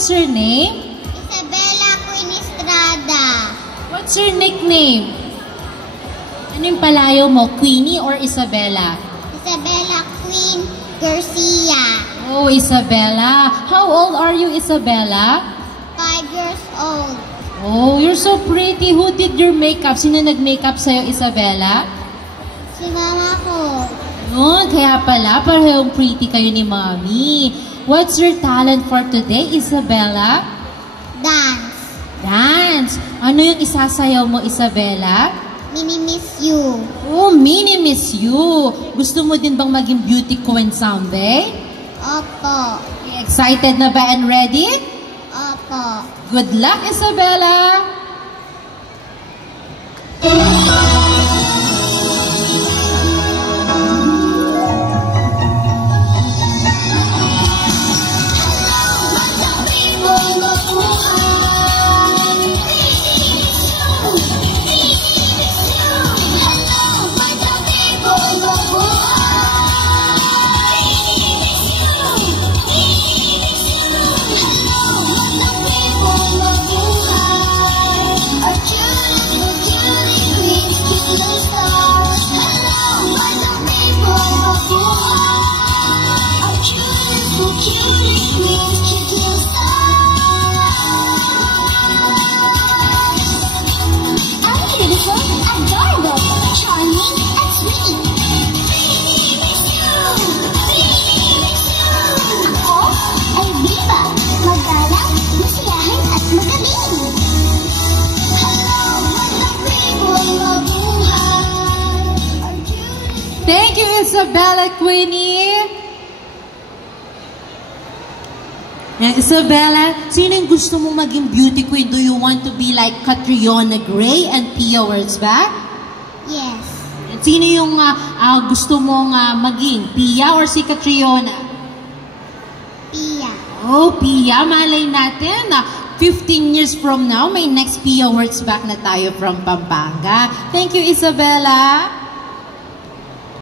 what's your name? Isabella Queen Estrada. What's your nickname? Anong palayo mo? Queenie or Isabella? Isabella Queen Garcia. Oh, Isabella. How old are you, Isabella? 5 years old. Oh, you're so pretty. Who did your makeup? Sino nag-makeup sa'yo, Isabella? Si mama ko. Oh, kaya pala, parehong pretty kayo ni Mommy. What's your talent for today, Isabella? Dance. Dance. Ano yung isasayaw mo, Isabella? Mini-miss you. Oh, mini-miss you. Gusto mo din bang maging beauty queen someday? Opo. Excited na ba and ready? Opo. Good luck, Isabella! Thank you, Isabella Queenie. Isabella, sino yung gusto mong maging beauty queen? Do you want to be like Catriona Gray and Pia Wurtzbach? Yes. Sino yung gusto mong maging? Pia or si Catriona? Pia. Oh, Pia. Malay natin. 15 years from now, may next Pia Wurtzbach na tayo from Pampanga. Thank you, Isabella.